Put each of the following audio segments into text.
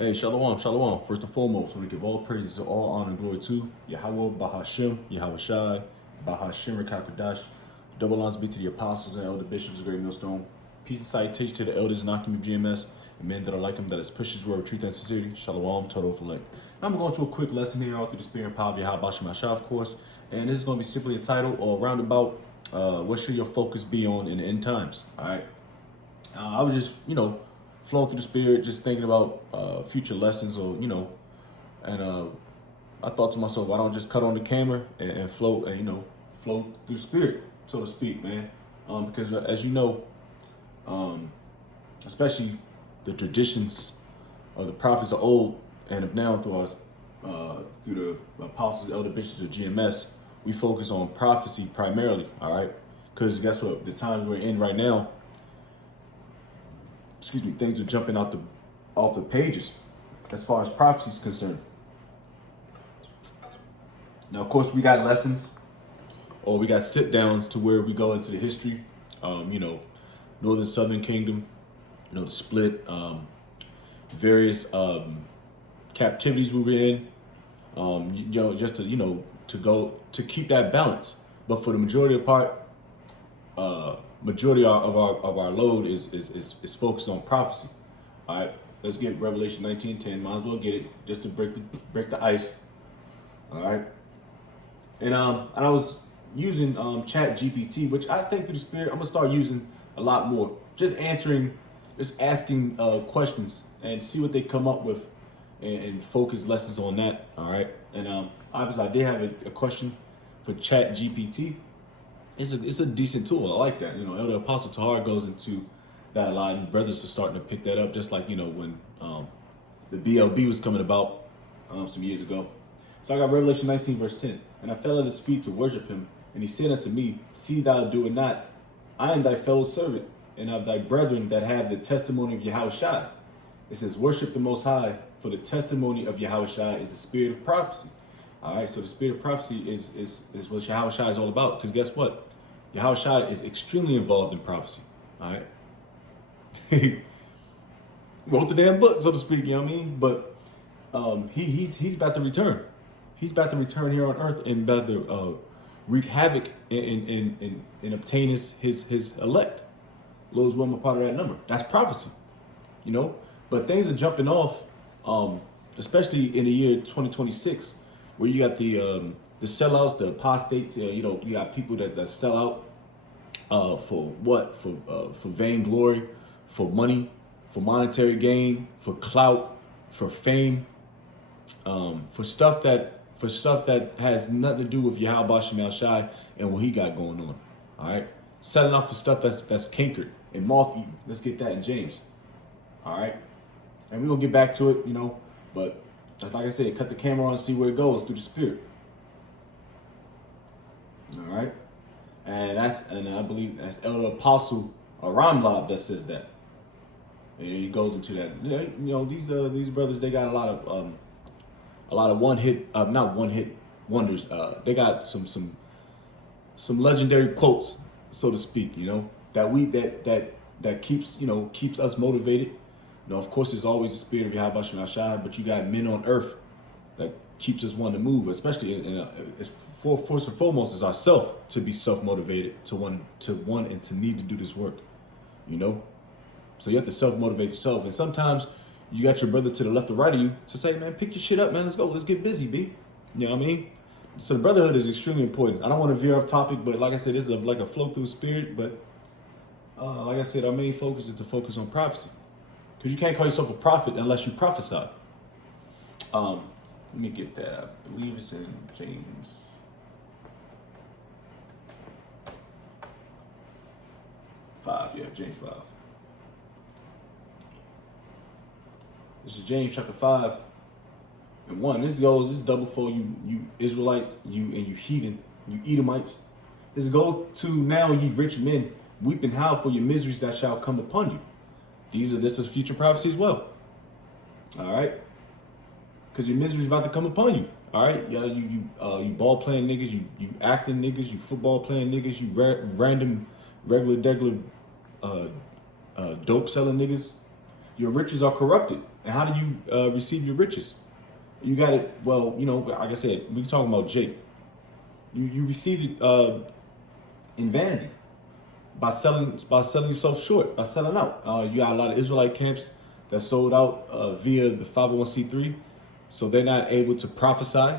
Hey, Shalom, Shalom. First and foremost, we give all praises and all honor and glory to Yahweh, Bahashem, Yahweh Shai, Bahashem, Rekakadash. Double honors be to the apostles and elder bishops of Great Millstone. Peace and salutation to the elders and Akim of GMS, and men that are like him, that is pushes word of truth and sincerity. Shalom, total elect. I'm going to a quick lesson here all through the spirit and power of Yahweh Bashem Shah, of course. And this is going to be simply a title or roundabout, what should your focus be on in the end times? All right. I was just, flowing through the spirit, just thinking about future lessons, or and I thought to myself, why don't I just cut on the camera and float, and flow through the spirit, so to speak, man. Because as you know, especially the traditions of the prophets of old and of now through the apostles, elder bishops of GMS, we focus on prophecy primarily. All right, because guess what? The times we're in right now, things are jumping off the pages as far as prophecy is concerned. Now, of course, we got lessons, or we got sit downs to where we go into the history, Northern Southern Kingdom, the split, various captivities we were in, just to go to keep that balance. But for the majority of the part, majority of our load is focused on prophecy. All right, let's get Revelation 19:10. Might as well get it just to break the ice. All right, and I was using Chat GPT, which I think through the spirit I'm gonna start using a lot more. Just asking questions and see what they come up with, and focus lessons on that. All right, and obviously I did have a question for Chat GPT. It's a decent tool. I like that. Elder Apostle Tahar goes into that a lot, and brothers are starting to pick that up. Just like when the BLB was coming about some years ago. So I got Revelation 19 verse 10, and I fell at his feet to worship him, and he said unto me, See thou do it not. I am thy fellow servant, and of thy brethren that have the testimony of Yahweh Shai. It says, worship the Most High, for the testimony of Yahweh Shai is the spirit of prophecy. All right, so the spirit of prophecy is what Yahweh Shai is all about. Because guess what? Yahweh Shai is extremely involved in prophecy. All right, he wrote the damn book, so to speak. You know what I mean? But he's about to return. He's about to return here on earth and about to wreak havoc and obtain his elect. Lord's will, I'm a part of that number. That's prophecy. But things are jumping off, especially in the year 2026, where you got the sellouts, the apostates. You got people that sell out for what? For vainglory, for money, for monetary gain, for clout, for fame, for stuff that has nothing to do with Yahweh Bashem Shai and what he got going on. All right, selling off for stuff that's cankered and moth eaten. Let's get that in James. All right, and we're gonna get back to it, but like I said, cut the camera on and see where it goes through the spirit. All right, and I believe that's Elder Apostle Ramlab that says that. And he goes into that. These brothers, they got a lot of one hit, not one hit wonders. They got some legendary quotes, so to speak. That keeps us motivated. Of course, there's always the spirit of Yahweh Bashem Shai, but you got men on earth that keeps us wanting to move, especially first and foremost is ourself to be self-motivated, to want and to need to do this work. So you have to self-motivate yourself, and sometimes you got your brother to the left or right of you to say, man, pick your shit up, man, let's go, let's get busy, B. You know what I mean? So the brotherhood is extremely important. I don't want to veer off topic, but like I said, this is like a flow-through spirit, but like I said, our main focus is to focus on prophecy. Because you can't call yourself a prophet unless you prophesy. Let me get that. I believe it's in James. James 5. This is James chapter 5 and 1. This is double for you Israelites, you heathen, you Edomites. This go to now, ye rich men, weep and howl for your miseries that shall come upon you. This is future prophecy as well. All right, because your misery is about to come upon you. All right, you ball playing niggas, you acting niggas, you football playing niggas, you random regular dope selling niggas. Your riches are corrupted. And how do you receive your riches? You got it. Well, like I said, we talking about Jake. You receive it in vanity by selling yourself short, by selling out. You got a lot of Israelite camps that sold out via the 501c3, so they're not able to prophesy.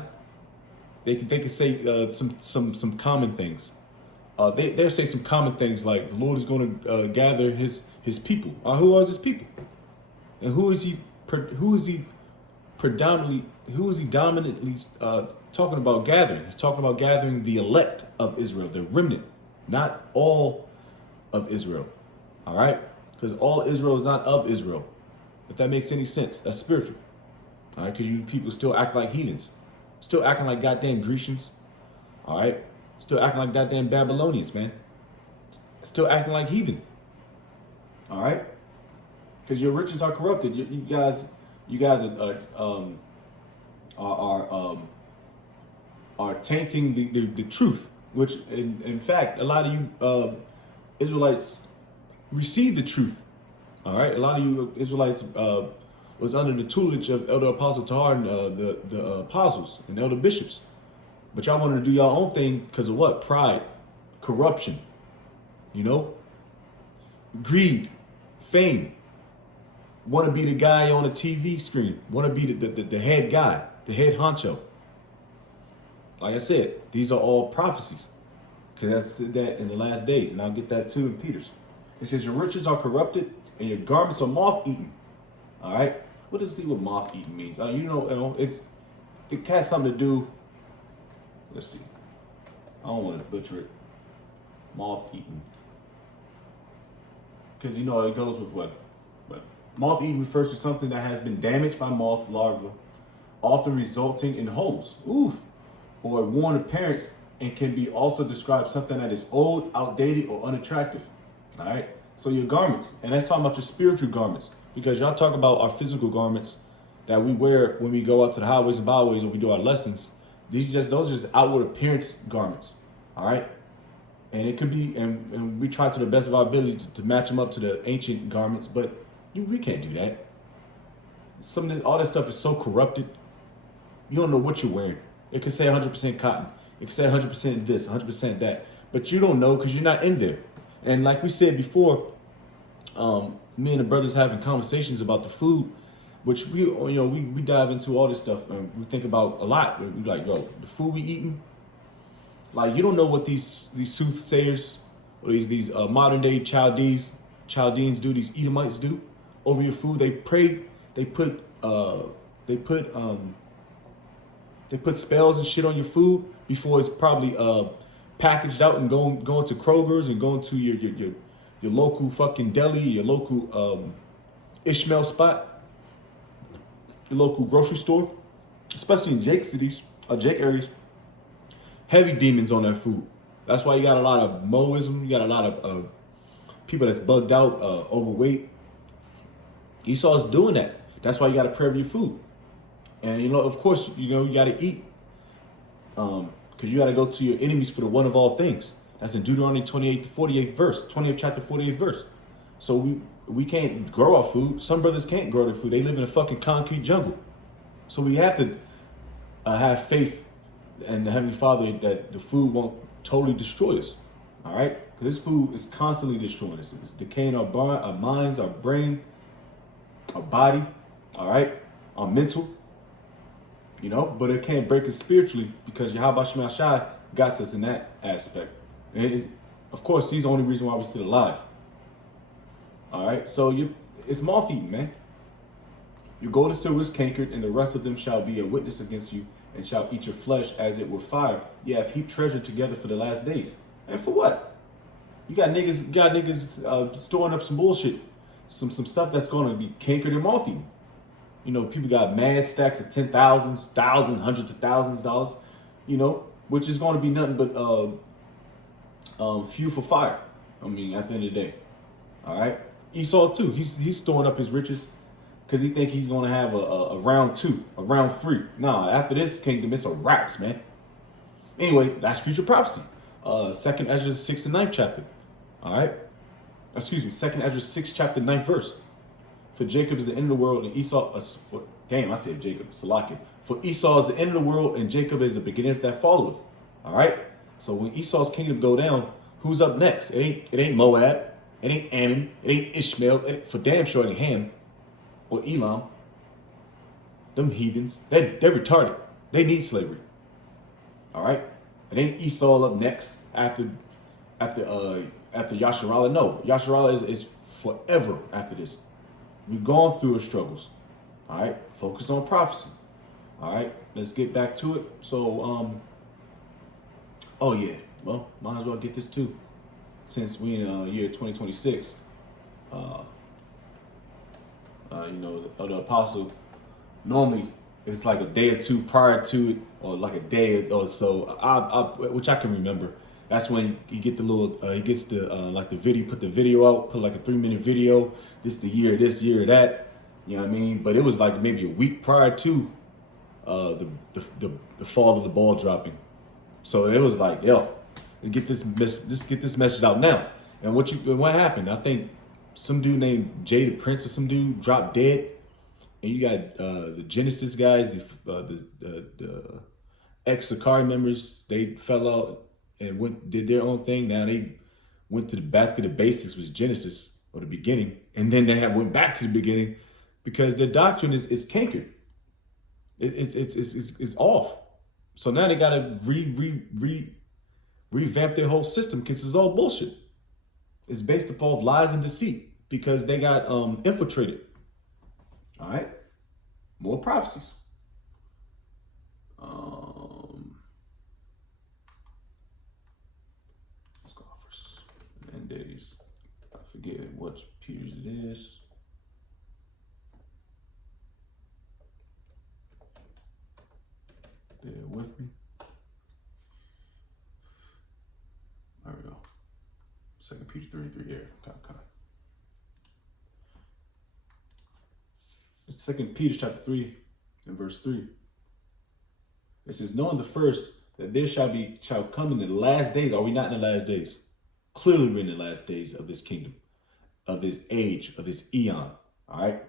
They can say some common things. They'll say some common things like the Lord is going to gather his people. Who are his people? And who is he dominantly talking about gathering? He's talking about gathering the elect of Israel, the remnant, not all of Israel. All right? Because all Israel is not of Israel. If that makes any sense, that's spiritual. All right? Because you people still act like heathens, still acting like goddamn Grecians. All right? Still acting like goddamn Babylonians, man. Still acting like heathen. All right? Because your riches are corrupted. You guys are tainting the truth, which in fact a lot of you Israelites received the truth. All right, a lot of you Israelites was under the tutelage of Elder Apostle Tahar and the apostles and elder bishops, but y'all wanted to do your own thing because of what? Pride, corruption, greed, fame. Want to be the guy on the TV screen. Want to be the head guy, the head honcho. Like I said, these are all prophecies. Because that's that in the last days. And I'll get that too in Peter's. It says, your riches are corrupted and your garments are moth-eaten. All right? What does it see what moth-eaten means? It has something to do. Let's see. I don't want to butcher it. Moth-eaten. Because it goes with what? Moth-eaten refers to something that has been damaged by moth larvae, often resulting in holes, or a worn appearance, and can be also described something that is old, outdated, or unattractive. All right. So your garments, and that's talking about your spiritual garments, because y'all talk about our physical garments that we wear when we go out to the highways and byways or we do our lessons. Those are just outward appearance garments. All right. And it could be, and we try to the best of our abilities to match them up to the ancient garments, but we can't do that. All this stuff is so corrupted. You don't know what you're wearing. It could say 100% cotton. It could say 100% this, 100% that. But you don't know because you're not in there. And like we said before, me and the brothers having conversations about the food, which we dive into all this stuff and we think about a lot. We like, the food we eating. Like, you don't know what these soothsayers or these modern day Chaldeans do, these Edomites do over your food. They pray, they put spells and shit on your food before it's probably packaged out and going to Kroger's and going to your local fucking deli, your local Ishmael spot, your local grocery store, especially in Jake cities or Jake areas. Heavy demons on that food. That's why you got a lot of Moism. You got a lot of people that's bugged out, overweight. Esau's doing that. That's why you got to pray over your food. And, of course, you got to eat. Because you got to go to your enemies for the one of all things. That's in Deuteronomy 28 to 48 verse. 20th chapter, 48th verse. So we can't grow our food. Some brothers can't grow their food. They live in a fucking concrete jungle. So we have to have faith in the Heavenly Father that the food won't totally destroy us. All right? Because this food is constantly destroying us. It's decaying our minds, our brain, our body, all right? Our mental, but it can't break us spiritually because Yahweh Shema Shai got us in that aspect. And of course, he's the only reason why we're still alive. All right? So it's moth-eaten, man. Your gold and silver is cankered, and the rest of them shall be a witness against you, and shall eat your flesh as it were fire. You have heaped treasure together for the last days. And for what? You got niggas storing up some bullshit, some stuff that's going to be cankered and moth-eaten. People got mad stacks of $10,000, hundreds of thousands of dollars, which is going to be nothing but fuel for fire. At the end of the day. All right. Esau too. He's storing up his riches because he think he's going to have a round 2, a round 3. Nah, after this kingdom, it's a wraps, man. Anyway, that's future prophecy. 2nd Ezra 6 and 9th chapter. All right. Excuse me. 2nd Ezra 6 chapter 9th verse. For Jacob is the end of the world, and Esau. I said Jacob. Salakia. For Esau is the end of the world, and Jacob is the beginning of that followeth. All right. So when Esau's kingdom go down, who's up next? It ain't Moab. It ain't Ammon. It ain't Ishmael. For damn sure it ain't Ham or Elam. Them heathens. They're retarded. They need slavery. All right. It ain't Esau up next after Yasharallah. No, Yasharallah is forever after this. We've gone through the struggles. All right. Focus on prophecy. All right. Let's get back to it. So, oh yeah. Well, might as well get this too. Since we in year 2026, the apostle, normally if it's like a day or two prior to it, or like a day or so, which I can remember, that's when he get the little, he gets the like the video, put the video out, put like a 3-minute video. This year that, you know what I mean? But it was like maybe a week prior to the fall of the ball dropping. So it was like, yo, get this message out now. And what happened? I think some dude named Jay the Prince or some dude dropped dead. And you got the Genesis guys, the ex-Sakari members, they fell out and did their own thing. Now they went back to the basics, was Genesis, or the beginning. And then they went back to the beginning because their doctrine is cankered. It's off. So now they got to revamp their whole system because it's all bullshit. It's based upon lies and deceit because they got infiltrated. All right, more prophecies. Let's go first. Mandates. I forget what periods it is. Bear with me. There we go. 2 Peter 3:3 here. Okay. It's 2 Peter chapter 3 and verse 3. It says, knowing the first that there shall come in the last days. Are we not in the last days? Clearly we're in the last days of this kingdom, of this age, of this eon. All right.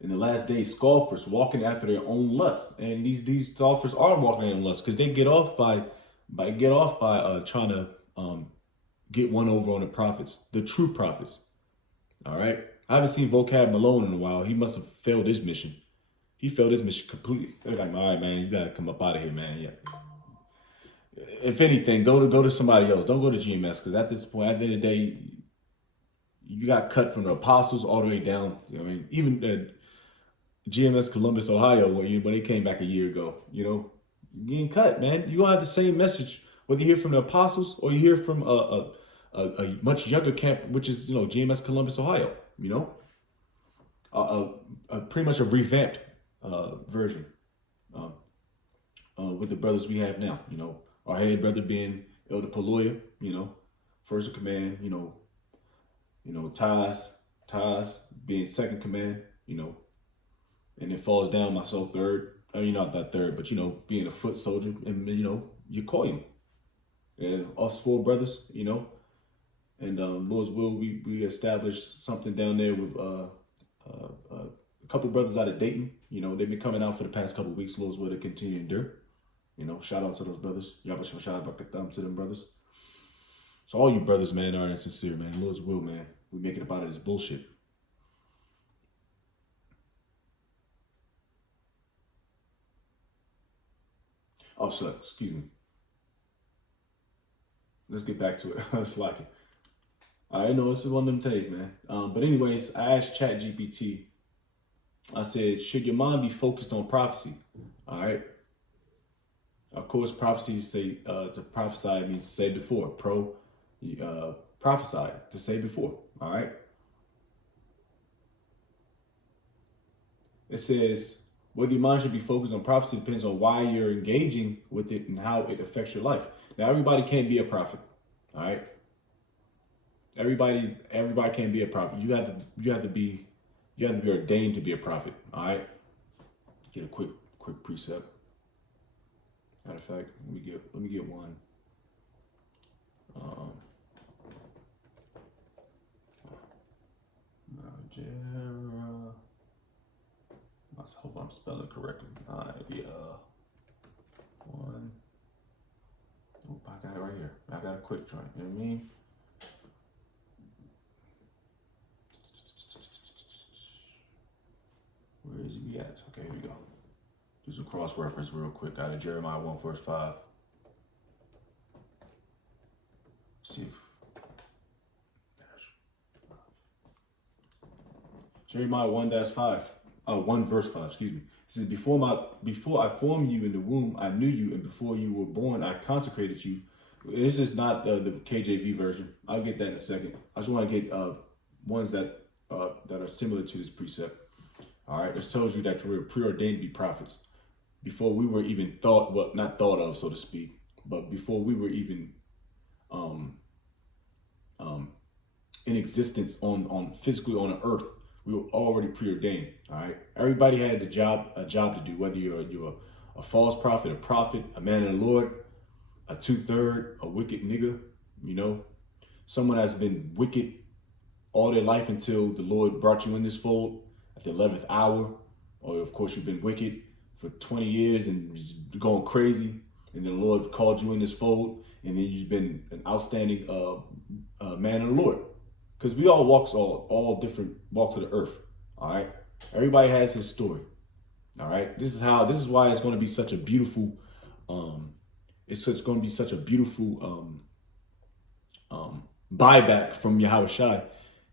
In the last days, scoffers walking after their own lusts, and these scoffers are walking their own lusts because they get off by trying to get one over on the prophets, the true prophets. All right, I haven't seen Vocab Malone in a while. He must have failed his mission. He failed his mission completely. They're like, all right, man, you gotta come up out of here, man. Yeah. If anything, go to somebody else. Don't go to GMS because at this point, at the end of the day, you got cut from the apostles all the way down. You know what I mean, even GMS Columbus, Ohio, when they came back a year ago, you're getting cut, man. You gonna have the same message whether you hear from the apostles or you hear from a much younger camp, which is GMS Columbus, Ohio. Pretty much a revamped version with the brothers we have now. Our head brother being Elder Paloya, first in command. Taz being second command. And it falls down myself third. I mean, not that third, but being a foot soldier, and you call him. And us 4 brothers, and Lord's will, we established something down there with a couple brothers out of Dayton. They've been coming out for the past couple of weeks. Lord's will to continue to endure. Shout out to those brothers. Yabba shout out to them brothers. So all you brothers, man, are insincere, man. Lord's will, man. We make it up out of this bullshit. Oh, so excuse me. Let's get back to it. It's like it. I know it's one of them days, man. But anyways, I asked ChatGPT. I said, should your mind be focused on prophecy? All right. Of course, prophecy say to prophesy means to say before. Prophesy to say before. All right. It says whether your mind should be focused on prophecy depends on why you're engaging with it and how it affects your life. Now, everybody can't be a prophet. All right. Everybody can't be a prophet. You have to be ordained to be a prophet. All right. Get a quick precept. Matter of fact, let me get one. I hope I'm spelling correctly. One. Oop, I got it right here. I got a quick joint. You know what I mean? Where is he at? Okay, here we go. Do some cross reference real quick out of Jeremiah 1 verse 5. See if Jeremiah 1-5. 1 verse 5, excuse me. It says, before I formed you in the womb, I knew you, and before you were born, I consecrated you. This is not the KJV version. I'll get that in a second. I just want to get ones that are similar to this precept. All right, it tells you that we were preordained to be prophets before we were even not thought of, so to speak, but before we were even in existence on physically on the earth. We were already preordained. All right. Everybody had a job to do, whether you're a false prophet, a man of the Lord, a 2/3, a wicked nigga, someone that's been wicked all their life until the Lord brought you in this fold at the 11th hour. Or of course you've been wicked for 20 years and just going crazy. And then the Lord called you in this fold, and then you've been an outstanding man of the Lord. Because we all all different walks of the earth. All right. Everybody has his story. All right. This is why it's going to be such a beautiful, buyback from Yahushua,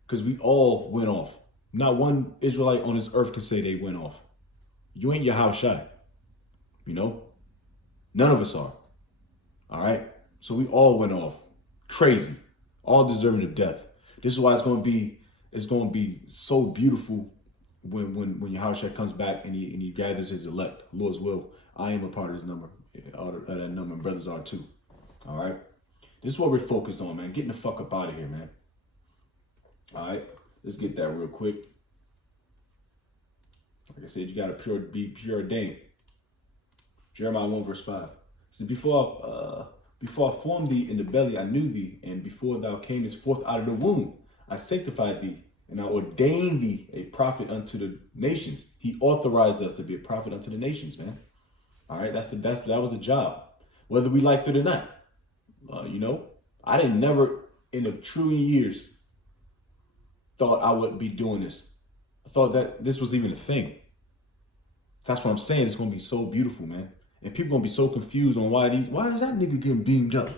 because we all went off. Not one Israelite on this earth can say they went off. You ain't Yahushua. None of us are. All right. So we all went off. Crazy. All deserving of death. This is why it's going to be so beautiful when Yahushua comes back and he gathers his elect. Lord's will. I am a part of his number. That number, and brothers are too. All right. This is what we're focused on, man. Getting the fuck up out of here, man. All right. Let's get that real quick. Like I said, you got to be preordained. Jeremiah 1 verse 5. It says, before I formed thee in the belly, I knew thee, and before thou camest forth out of the womb, I sanctified thee, and I ordained thee a prophet unto the nations. He authorized us to be a prophet unto the nations, man. All right, that was a job, whether we liked it or not. I didn't never in a trillion years thought I would be doing this. I thought that this was even a thing. That's what I'm saying. It's gonna be so beautiful, man. And people gonna be so confused on why is that nigga getting beamed up?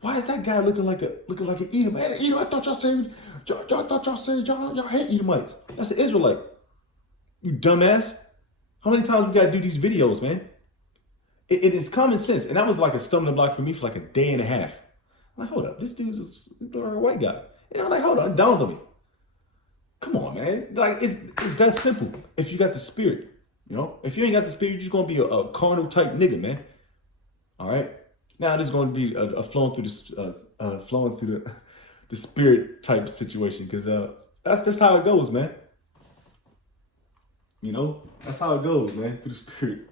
Why is that guy looking like an Edomite? I thought y'all said y'all hate Edomites. That's an Israelite. You dumbass. How many times we gotta do these videos, man? It is common sense. And that was like a stumbling block for me for like a day and a half. I'm like, hold up, this dude's a white guy. And I'm like, hold on, it dawned on me. Come on, man. Like, it's that simple. If you got the spirit, if you ain't got the spirit, you're just gonna be a carnal type nigga, man. All right. Now this is gonna be a flowing through the spirit type situation, because that's how it goes, man. That's how it goes, man, through the spirit.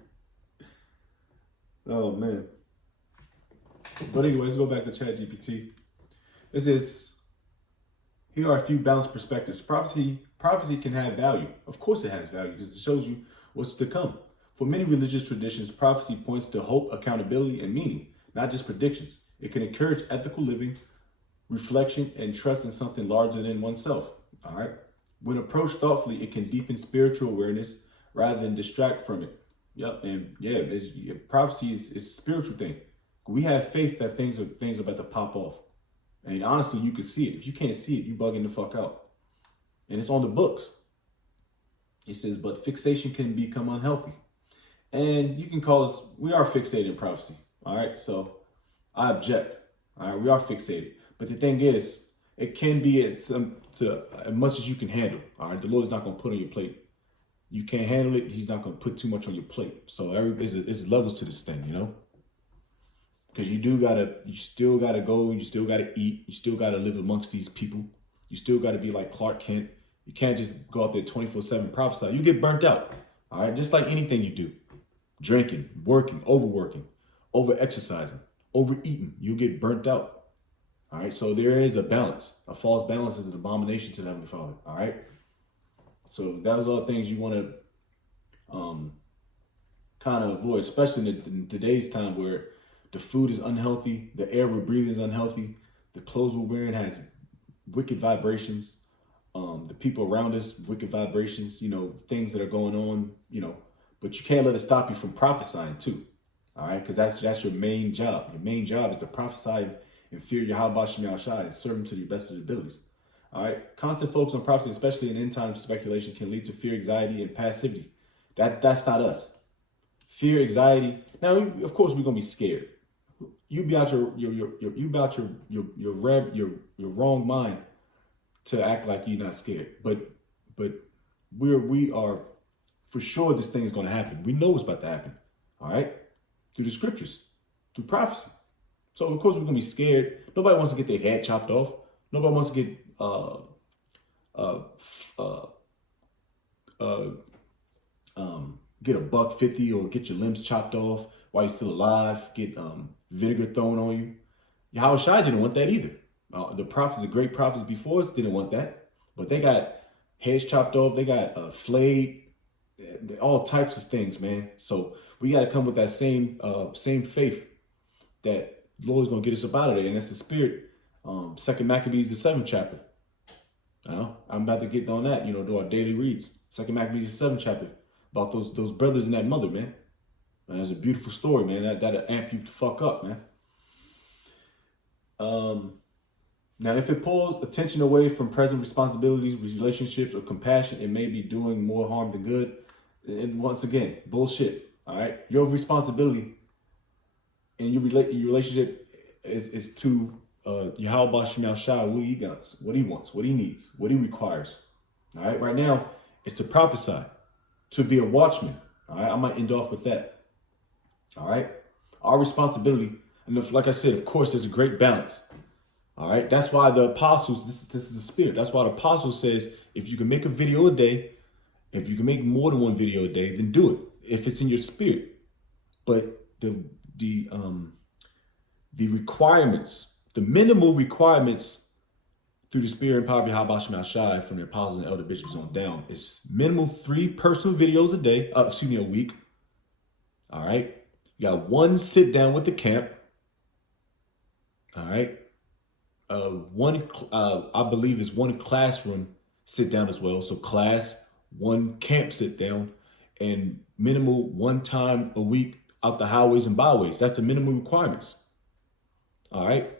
Oh man. But anyway, let's go back to ChatGPT. Here are a few balanced perspectives. Prophecy can have value. Of course it has value, because it shows you what's to come. For many religious traditions, prophecy points to hope, accountability, and meaning, not just predictions. It can encourage ethical living, reflection, and trust in something larger than oneself. All right. When approached thoughtfully, it can deepen spiritual awareness rather than distract from it. Yep. And prophecy is a spiritual thing. We have faith that things are about to pop off. And honestly, you can see it. If you can't see it, you bugging the fuck out. And it's on the books. It says, but fixation can become unhealthy. And you can call us, we are fixated in prophecy. All right. So I object. All right. We are fixated. But the thing is, it can be as much as you can handle. All right. The Lord is not going to put on your plate. You can't handle it. He's not going to put too much on your plate. So there's levels to this thing, Because you still gotta go, you still gotta eat, you still gotta live amongst these people. You still gotta be like Clark Kent. You can't just go out there 24/7 prophesy. You get burnt out. All right, just like anything you do. Drinking, working, over exercising, overeating, you get burnt out. All right. So there is a balance. A false balance is an abomination to the Heavenly Father. All right. So that was all things you want to kind of avoid, especially in today's time where the food is unhealthy, the air we're breathing is unhealthy, the clothes we're wearing has wicked vibrations, the people around us, wicked vibrations, things that are going on, but you can't let it stop you from prophesying too. All right, because that's your main job. Your main job is to prophesy and fear Yahweh Shem Yahushua and serve him to the best of your abilities. All right, constant focus on prophecy, especially in end time speculation, can lead to fear, anxiety, and passivity. That's not us. Fear, anxiety. Now, of course, we're gonna be scared. You be out your wrong mind to act like you're not scared. But we are for sure this thing is gonna happen. We know it's about to happen. All right, through the scriptures, through prophecy. So of course we're gonna be scared. Nobody wants to get their head chopped off. Nobody wants to get get a $150 or get your limbs chopped off while you're still alive, get vinegar thrown on you. Yahweh Shai didn't want that either. The great prophets before us didn't want that, but they got heads chopped off, they got flayed, all types of things, man. So we got to come with that same faith that the Lord's gonna get us up out of there, and that's the spirit. Second Maccabees, the 7th chapter. I'm about to get on that, do our daily reads. Second Maccabees, the 7th chapter, about those brothers and that mother, man. And that's a beautiful story, man. That'll amp you the fuck up, man. Now, if it pulls attention away from present responsibilities, relationships, or compassion, it may be doing more harm than good. And once again, bullshit. All right, your responsibility and your relationship is to Yahweh Shem Yahushua, what he wants, what he needs, what he requires. All right, right now it's to prophesy, to be a watchman. All right, I might end off with that. All right, our responsibility, and if, like I said, of course, there's a great balance. All right, that's why the apostles, this is the spirit. That's why the apostle says, if you can make a video a day, if you can make more than one video a day, then do it. If it's in your spirit. But the requirements, the minimal requirements through the spirit and power of Yahweh Shem Yahushua from the apostles and elder bishops on down is minimal 3 personal videos a day, a week. All right. You got 1 sit down with the camp. All right. I believe is 1 classroom sit down as well. So class, 1 camp sit down, and minimal 1 time a week out the highways and byways. That's the minimum requirements. All right.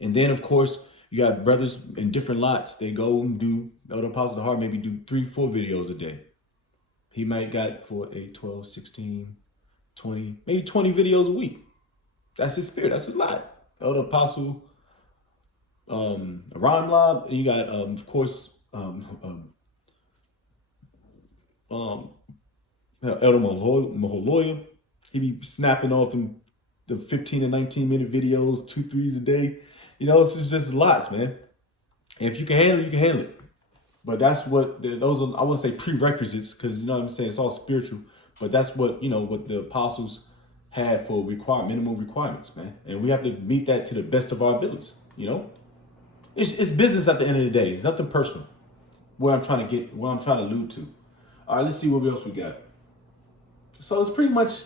And then, of course, you got brothers in different lots. They go and do, Elder Apostle of the Heart maybe do 3-4 videos a day. He might got 4, 8, 12, 16, 20, maybe 20 videos a week. That's his spirit. That's his lot. Elder Apostle, Rhyme Lob, and you got, of course, Elder Maholoya. He be snapping off them the 15 and 19 minute videos, 2-3s a day. It's just lots, man. And if you can handle it, you can handle it. But that's what those are, I wouldn't say prerequisites, because you know what I'm saying, it's all spiritual. But that's what what the apostles had for minimum requirements, man. And we have to meet that to the best of our abilities. It's business at the end of the day. It's nothing personal. Where I'm trying to allude to. All right, let's see what else we got. So it's pretty much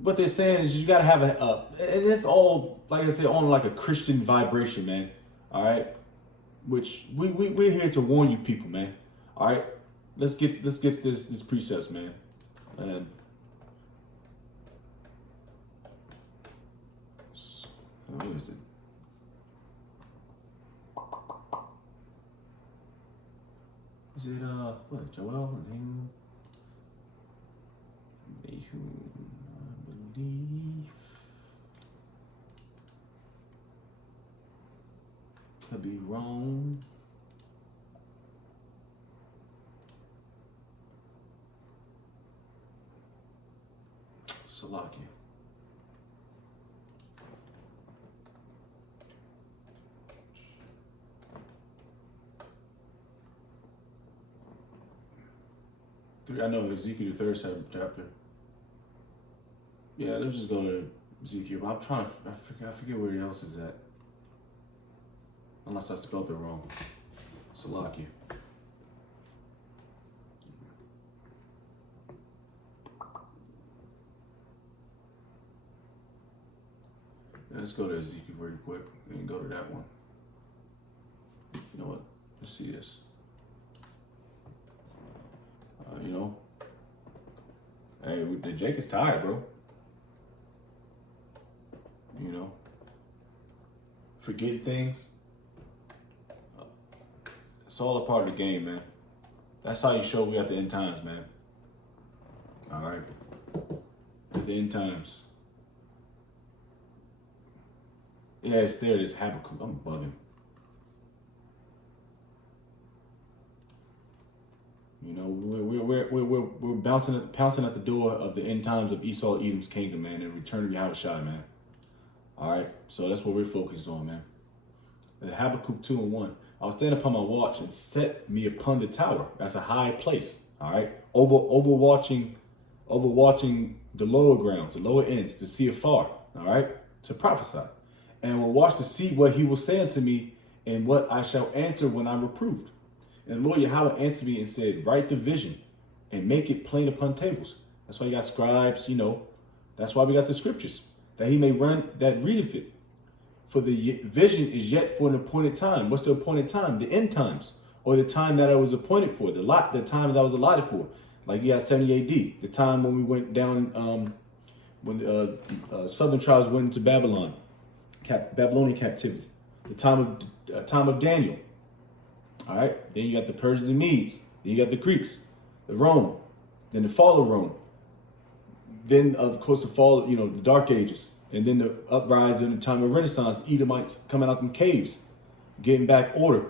what they're saying is you got to have and it's all, like I said, on like a Christian vibration, man. All right, which we're here to warn you people, man. All right, let's get this precepts, man. And what is it? Is it what, Joel? Nahum, I believe. Could be wrong. Salakia. I know Ezekiel, the 3rd chapter. Yeah, let's just go to Ezekiel. I'm trying to, I forget where else is at. Unless I spelled it wrong. Salakia. Let's go to Ezekiel very quick and go to that one. You know what? Let's see this. Hey, Jake is tired, bro. Forgetting things. It's all a part of the game, man. That's how you show we at the end times, man. All right. At the end times. Yeah, it's there. It's Habakkuk. I'm bugging. We're pouncing at the door of the end times of Esau, Edom's kingdom, man, and return of Yahushua, man. All right, so that's what we're focused on, man. Habakkuk 2:1. I was standing upon my watch and set me upon the tower. That's a high place. All right, overwatching the lower grounds, the lower ends, to see afar. All right, to prophesy, and will watch to see what he will say unto me, and what I shall answer when I'm reproved. And the Lord Yahweh answered me and said, write the vision and make it plain upon tables. That's why you got scribes, That's why we got the scriptures, that he may run that readeth it. For the vision is yet for an appointed time. What's the appointed time? The end times, or the time that I was appointed for, the times I was allotted for. Like you got 70 AD, the time when we went down, when the southern tribes went into Babylon, Babylonian captivity. The time of Daniel. All right, then you got the Persians and Medes. Then you got the Greeks, the Rome, then the fall of Rome. Then, of course, the fall, the Dark Ages. And then the uprising in the time of Renaissance, Edomites coming out from caves, getting back order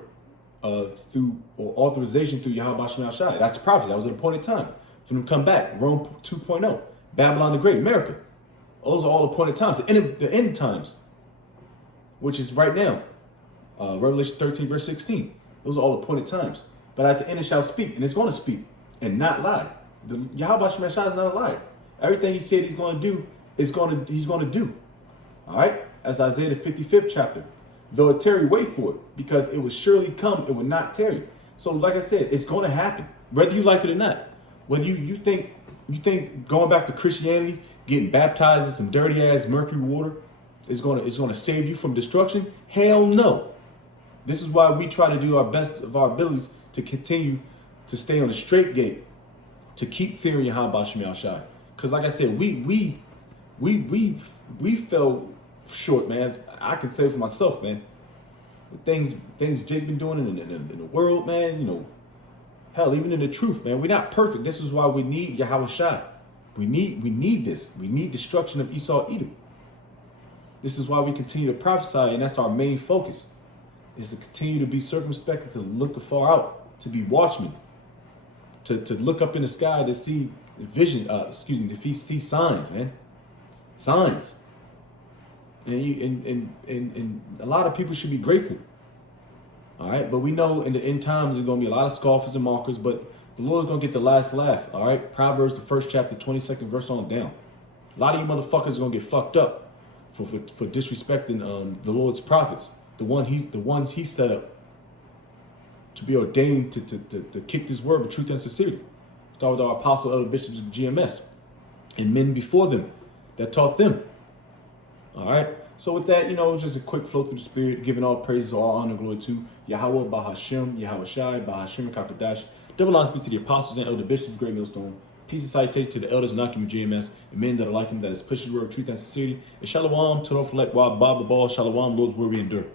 through authorization through Yahweh Shem Shai. That's the prophecy. That was an appointed time for them to come back. Rome 2.0, Babylon the Great, America. Those are all appointed times. The end times, which is right now. Revelation 13, verse 16. Those are all appointed times. But at the end it shall speak, and it's going to speak and not lie. Yahweh Shem Shai is not a liar. Everything he said he's going to do, he's going to do. All right? As Isaiah the 55th chapter. Though it tarry, wait for it, because it will surely come, it will not tarry. So like I said, it's going to happen, whether you like it or not. Whether you think going back to Christianity, getting baptized in some dirty ass mercury water is going to save you from destruction? Hell no. This is why we try to do our best of our abilities to continue to stay on the straight gate, to keep fearing Yahweh Shem Shai. Because like I said, we fell short, man. I can say for myself, man. The things Jake been doing in the world, man. Hell, even in the truth, man. We're not perfect. This is why we need Yahweh Shai. We need this. We need destruction of Esau, Edom. This is why we continue to prophesy, and that's our main focus. Is to continue to be circumspect, to look afar out, to be watchmen, to look up in the sky to see vision, to see signs, man. Signs. And a lot of people should be grateful. All right, but we know in the end times there's gonna be a lot of scoffers and mockers, but the Lord's gonna get the last laugh. All right, Proverbs the 1st chapter, 22nd verse on down. A lot of you motherfuckers are gonna get fucked up for disrespecting the Lord's prophets. The ones he set up to be ordained to kick this word with truth and sincerity. Start with our apostle, elder bishops of GMS, and men before them that taught them. All right. So with that, it was just a quick flow through the spirit, giving all praises, all honor, glory to Yahweh, Bahashem, Yahweh Shai, Bahashem, Kakadash. Double honors be to the apostles and elder bishops of Great Millstone. Peace and salutation to the elders and Akim of GMS, and men that are like him, that is pushing the word of truth and sincerity. And shalom to the elect, Baba Ball, shalom, Lord's word we endure.